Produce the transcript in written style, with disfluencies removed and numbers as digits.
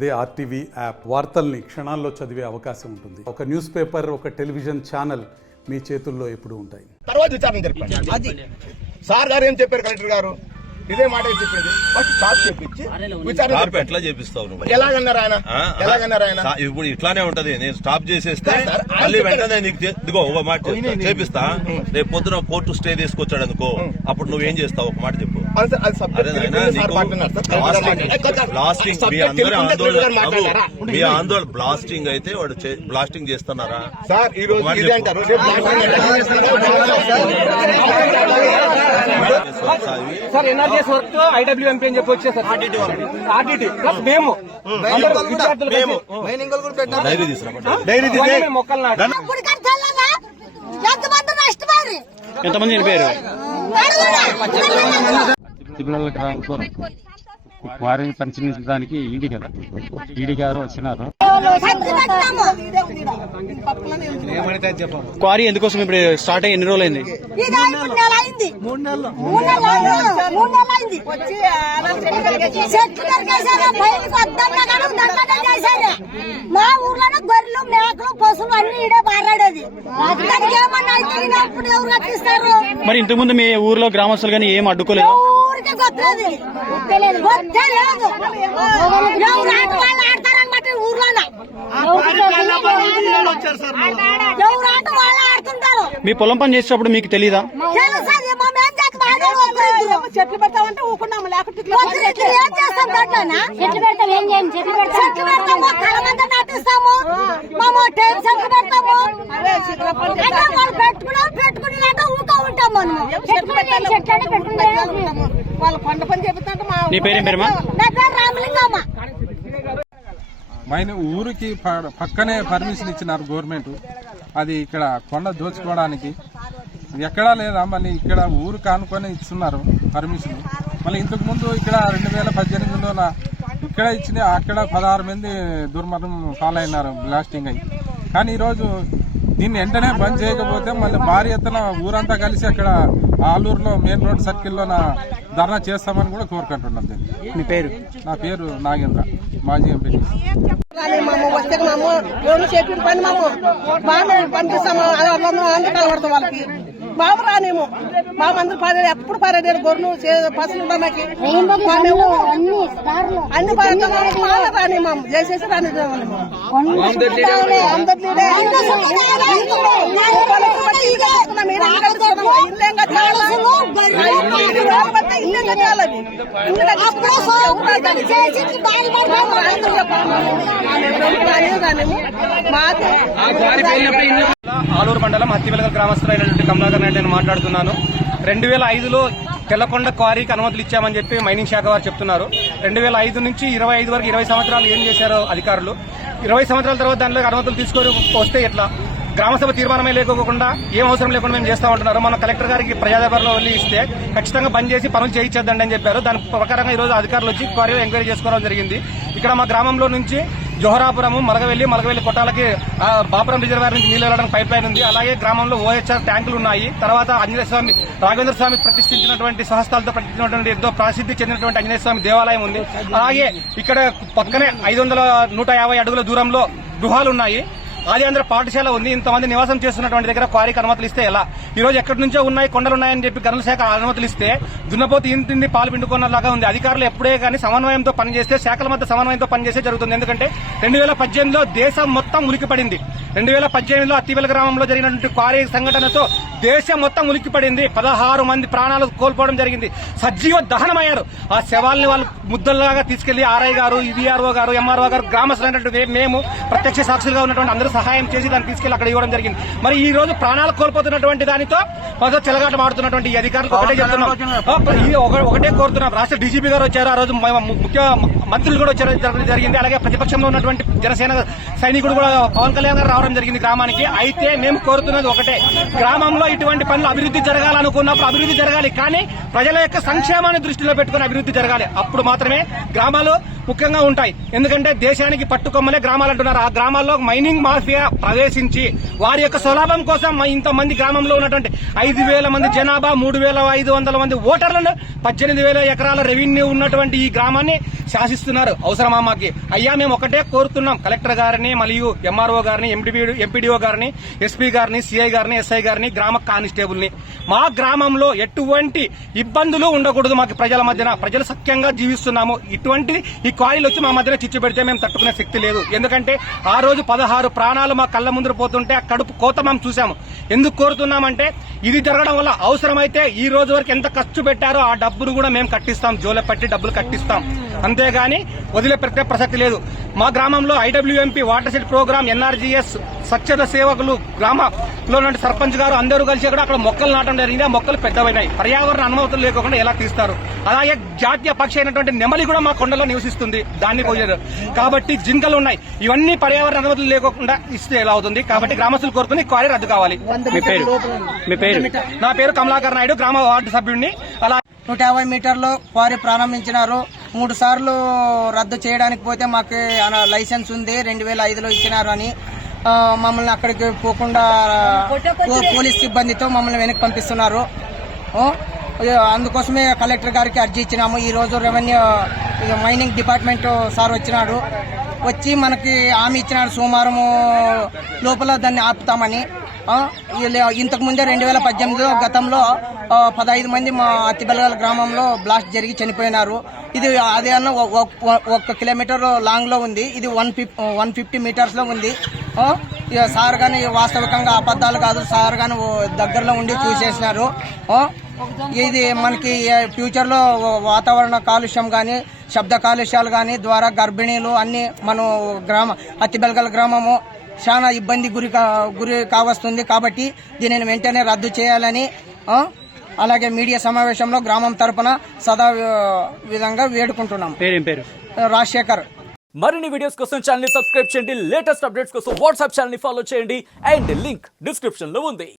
అదే RTV app వార్తల్ని క్షణాల్లో చదివే అవకాశం ఉంటుంది. ఒక న్యూస్ పేపర్, ఒక టెలివిజన్ ఛానల్ మీ చేతుల్లో ఎప్పుడూ ఉంటాయి. తర్వాత విచారణ జరిపారు. అది సార్ గారు ఏం చెప్పారు, కలెక్టర్ గారు ఇదే మాట చెప్పింది. ఫస్ట్ స్టాప్ చేపించి విచారణ ఎట్లా చేపిస్తావు నువ్వు? ఎలాగన్నారు ఆయన ఇప్పుడు ఇట్లానే ఉంటది. నేను స్టాప్ చేసేస్తే మళ్ళీ వెంటనే నీకు ఇదిగో ఒక మాట చేపిస్తా. రేపు పొద్దున కోర్టు స్టే తీసుకొచ్చాడు అనుకో, అప్పుడు నువ్వేం చేస్తావు? ఒక మాట చెప్పు. బ్లాస్టింగ్ మీ ఆందోళన బ్లాస్టింగ్ అయితే వాడు బ్లాస్టింగ్ చేస్తున్నారా సార్? ఈ రోజు ఇదే అంటారు. సార్ ఎన్ఆర్జీఎస్ వర్క్ ఐడబ్ల్యూఎంపీ అని చెప్పి వచ్చే సార్ ఆర్టీటీ ప్లస్ మేము డైరీ తీసుకురా. మొక్కలు నాటి ఎంతమంది చనిపోయారు? వారిని పరిశీలించడానికి ఈడీ గారు వచ్చినారు. క్వారీ ఎందుకోసం ఇప్పుడు స్టార్ట్ అయ్యి ఎన్ని రోజులు అయింది? 3 నెలలు మా ఊర్లోనే గొర్రెలు, మేకలు, పశువులు అన్ని ఈడే బారాడేది. ఏమన్నా అయితే ఇప్పుడు ఎవరు రక్షిస్తారు? మరి ఇంతకుముందు మీ ఊర్లో గ్రామస్తులు కానీ ఏం అడ్డుకోలేదు? ఊరికే గొప్పలేదు, ఎవరు ఆట వాళ్ళు ఆడతారనమాట ఊర్లోనే. ఎవరు ఆట వాళ్ళు ఆడుతుంటారు. మీ పొలం పని చేసేటప్పుడు మీకు తెలీదా? చెట్లు పెడతామంటే ఊకున్నాము, లేకపోతే ఏం చేస్తాం? చెట్లు పెడతాం, ఏం చేయండి? చెట్లు పెడతాము, కలమంతా నాటిస్తాము, మేము టైం చెట్లు పెడతాము. వాళ్ళు పెట్టుకుని ఊక ఉంటాం. మనం చెట్లు పెట్టుకుంటాము. వాళ్ళు కొండ పని చెబుతుంటే నీ పేరేం పేరుమా? నా పేరు రామలింగమ్మ. మైన ఊరికి పక్కనే పర్మిషన్ ఇచ్చినారు గవర్నమెంట్. అది ఇక్కడ కొండ దోచుకోవడానికి ఎక్కడా లేదా, మళ్ళీ ఇక్కడ ఊరు కానుకొని ఇస్తున్నారు పర్మిషన్. మళ్ళీ ఇంతకు ముందు ఇక్కడ 2018లో ఇక్కడ ఇచ్చిన అక్కడ 16 మంది దుర్మరణం పాలైనారు బ్లాస్టింగ్ అయ్యి. కానీ ఈరోజు దీన్ని వెంటనే బంద్ చేయకపోతే మళ్ళీ భారీ ఎత్తున ఊరంతా కలిసి అక్కడ ఆలూరులో మెయిన్ రోడ్ సర్కిల్లో ధర్నా చేస్తామని కూడా కోరుకుంటున్నాం. మీ పేరు? నా పేరు నాగేంద్ర, మాజీ ఎంపీ. వస్తే లోన్ చెప్పిన పని బాగా పంపిస్తాము. అందుకు పడతాం వాళ్ళకి బాబు రానేమో. బాబు అందరూ ఎప్పుడు పారాడారు గొర్రెలు పసులు మాకు అన్ని పారాడు రానేమో. చేసేసి రాని ఆలూరు మండలం హత్తివెలగల్ గ్రామస్తులైనటువంటి కమలాకర్ నాయుడు నేను మాట్లాడుతున్నాను. 2005లో తెల్లకొండ క్వారీకి అనుమతులు ఇచ్చామని చెప్పి మైనింగ్ శాఖ వారు చెప్తున్నారు. 2005 నుంచి 25 వరకు 20 సంవత్సరాలు ఏం చేశారో అధికారులు. 20 సంవత్సరాల తర్వాత దానిలో అనుమతులు తీసుకొని వస్తే ఎట్లా? గ్రామసభ తీర్మానమే లేకోకుండా ఏం అవసరం లేకుండా మేము చేస్తా ఉంటున్నారు. మన కలెక్టర్ గారికి ప్రజాదర్బార్లో వెళ్ళి ఇస్తే ఖచ్చితంగా బంద్ చేసి పనులు చేయించద్దండి అని చెప్పారు. దాని ప్రకారంగా ఈ రోజు అధికారులు వచ్చి క్వారీలో ఎంక్వైరీ చేసుకోవడం జరిగింది. ఇక్కడ మా గ్రామంలో నుంచి జోహరాపురం, మలగవెల్లి కొట్టాలకి బాపురం రిజర్వాయర్ నుంచి నీళ్లు వెళ్ళడానికి పైప్ లైన్ ఉంది. అలాగే గ్రామంలో OHR ట్యాంకులు ఉన్నాయి. తర్వాత రాఘవేంద్ర స్వామి ప్రతిష్ఠించినటువంటి స్వహస్తాలతో ప్రతిష్ఠించినటువంటి ఎంతో ప్రసిద్ధి చెందినటువంటి ఆంజనేయ స్వామి దేవాలయం ఉంది. అలాగే ఇక్కడ పక్కనే 150 అడుగుల దూరంలో గృహాలు ఉన్నాయి. ఆదిఆంధ్ర పాఠశాల ఉంది. ఇంతమంది నివాసం చేస్తున్నటువంటి దగ్గర క్వారీకి అనుమతులు ఇస్తే ఎలా? ఈ రోజు ఎక్కడి నుంచో ఉన్నాయి, కొండలు ఉన్నాయని చెప్పి గనుల శాఖ అనుమతులు ఇస్తే దున్నపోతే ఇంటింది పాలు పిండుకున్నలాగా ఉంది. అధికారులు ఎప్పుడే కానీ సమన్వయంతో పనిచేస్తే, శాఖల మధ్య సమన్వయంతో పనిచేస్తే జరుగుతుంది. ఎందుకంటే 2018లో దేశం మొత్తం ఉలికిపడింది. 2018లో అత్తివెల గ్రామంలో జరిగినటువంటి క్వారీ సంఘటనతో దేశం మొత్తం ఉలిక్కిపడింది. 16 మంది ప్రాణాలు కోల్పోవడం జరిగింది. సజీవ దహనమయ్యారు. ఆ శవాల్ని వాళ్ళు ముద్దల్లాగా తీసుకెళ్లి RI గారు, VRO గారు, MRO గారు, గ్రామస్తులైనటువంటి మేము ప్రత్యక్ష సాక్షులుగా ఉన్నటువంటి అందరూ సహాయం చేసి దాన్ని తీసుకెళ్లి అక్కడ ఇవ్వడం జరిగింది. మరి ఈ రోజు ప్రాణాలు కోల్పోతున్నటువంటి దానితో మొదట చెలగాట ఆడుతున్నటువంటి ఈ అధికారులకు ఒకటే చెప్తున్నాం, ఒకటే కోరుతున్నాం. రాష్ట్ర DGP గారు వచ్చారు, ఆ రోజు ముఖ్య మంత్రులు కూడా వచ్చారు జరిగింది. అలాగే ప్రతిపక్షంలో ఉన్నటువంటి జనసేన సైనికుడు కూడా పవన్ కళ్యాణ్ గారు రావడం జరిగింది గ్రామానికి. అయితే మేము కోరుతున్నది ఒకటే, గ్రామంలో ఇటువంటి పనులు అభివృద్ధి జరగాలనుకున్నప్పుడు అభివృద్ధి జరగాలి, కానీ ప్రజల యొక్క సంక్షేమాన్ని దృష్టిలో పెట్టుకుని అభివృద్ధి జరగాలి. అప్పుడు మాత్రమే గ్రామాలు ముఖ్యంగా ఉంటాయి. ఎందుకంటే దేశానికి పట్టుకొమ్మలే గ్రామాలు అంటున్నారు. ఆ గ్రామాల్లో మైనింగ్ మాఫియా ప్రవేశించి వారి యొక్క స్వలాభం కోసం ఇంతమంది గ్రామంలో ఉన్నటువంటి 5,000 మంది జనాభా, 3,500 మంది ఓటర్లను, 18,000 ఎకరాల రెవెన్యూ ఉన్నటువంటి ఈ గ్రామాన్ని శాసిస్తున్నారు. వేధిస్తున్నారు. అవసరమా మాకి? అయ్యా మేము ఒకటే కోరుతున్నాం, కలెక్టర్ గారిని మరియు ఎంఆర్ఓ గారిని, ఎంపీడీఓ గారిని, ఎస్పీ గారిని, సిఐ గారిని, ఎస్ఐ గారిని, గ్రామ కానిస్టేబుల్ ని మా గ్రామంలో ఎటువంటి ఇబ్బందులు ఉండకూడదు. మాకు ప్రజల మధ్యన ప్రజలు సఖ్యంగా జీవిస్తున్నాము. ఇటువంటి ఈ క్వారీలు వచ్చి మా మధ్యన చిచ్చు పెడితే మేము తట్టుకునే శక్తి లేదు. ఎందుకంటే ఆ రోజు 16 ప్రాణాలు మా కళ్ళ ముందు పోతుంటే ఆ కడుపు కోత మేము చూసాము. ఎందుకు కోరుతున్నామంటే ఇది జరగడం వల్ల అవసరమైతే ఈ రోజు వరకు ఎంత ఖర్చు పెట్టారో ఆ డబ్బును కూడా మేము కట్టిస్తాం, జోలె పట్టి డబ్బులు కట్టిస్తాం. అంతేగాని వదిలిపెట్టే ప్రసక్తి లేదు. మా గ్రామంలో IWMP watershed programme, NRGS స్వచ్ఛత సేవకులు, గ్రామంలో సర్పంచ్ గారు అందరూ కలిసి కూడా అక్కడ మొక్కలు నాటడం జరిగింది. ఆ మొక్కలు పెద్దవైనాయి. పర్యావరణ అనుమతులు లేకుండా ఎలా తీస్తారు? అలాగే జాతీయ పక్షి అయినటువంటి నెమలి కూడా మా కొండలో నివసిస్తుంది, దాన్ని పోయారు. కాబట్టి జింకలు ఉన్నాయి. ఇవన్నీ పర్యావరణ అనుమతులు లేకుండా ఇస్తే ఎలా అవుతుంది? కాబట్టి గ్రామస్తులు కోరుకుని క్వారీ రద్దు కావాలి. మీ పేరు? నా పేరు కమలాకర్ నాయుడు, గ్రామ వార్డు సభ్యుడిని. అలా 150 మీటర్లో క్వారీ ప్రారంభించినారు. 3 సార్లు రద్దు చేయడానికి పోతే మాకు లైసెన్స్ ఉంది, 2005లో ఇచ్చినారు అని మమ్మల్ని అక్కడికి పోకుండా పోలీస్ సిబ్బందితో మమ్మల్ని వెనక్కి పంపిస్తున్నారు. అందుకోసమే కలెక్టర్ గారికి అర్జీ ఇచ్చినాము. ఈ రోజు రెవెన్యూ మైనింగ్ డిపార్ట్మెంట్ సార్ వచ్చినాడు, వచ్చి మనకి హామీ ఇచ్చినాడు సోమవారం లోపల దాన్ని ఆపుతామని. ఇంతకు ముందే 2018లో గతంలో 15 మంది మా అత్తిబెలగల గ్రామంలో బ్లాస్ట్ జరిగి చనిపోయినారు. ఇది అదే అన్న 1 కిలోమీటర్ లాంగ్ లో ఉంది, ఇది 150 మీటర్స్ లో ఉంది. సార్ గాని వాస్తవికంగా అబద్ధాలు కాదు, సార్ గాని దగ్గరలో ఉండి చూసేసినారు. ఇది మనకి ఫ్యూచర్ లో వాతావరణ కాలుష్యం గాని, శబ్ద కాలుష్యాలు గాని ద్వారా గర్భిణీలు అన్ని మన అత్తిబెలగల గ్రామము చాలా ఇబ్బంది గురి కావస్తుంది. కాబట్టి దీనిని వెంటనే రద్దు చేయాలని అలాగే మీడియా సమావేశంలో గ్రామం తరపున సదా విధంగా వేడుకుంటున్నాం. పేరు? రాజశేఖర్. మరిన్ని వీడియోస్ కోసం ఛానల్ ని సబ్స్క్రైబ్ చేయండి. లేటెస్ట్ అప్డేట్స్ కోసం వాట్సాప్ ఛానల్ ని ఫాలో చేయండి. అండ్ లింక్ డిస్క్రిప్షన్ లో ఉంది.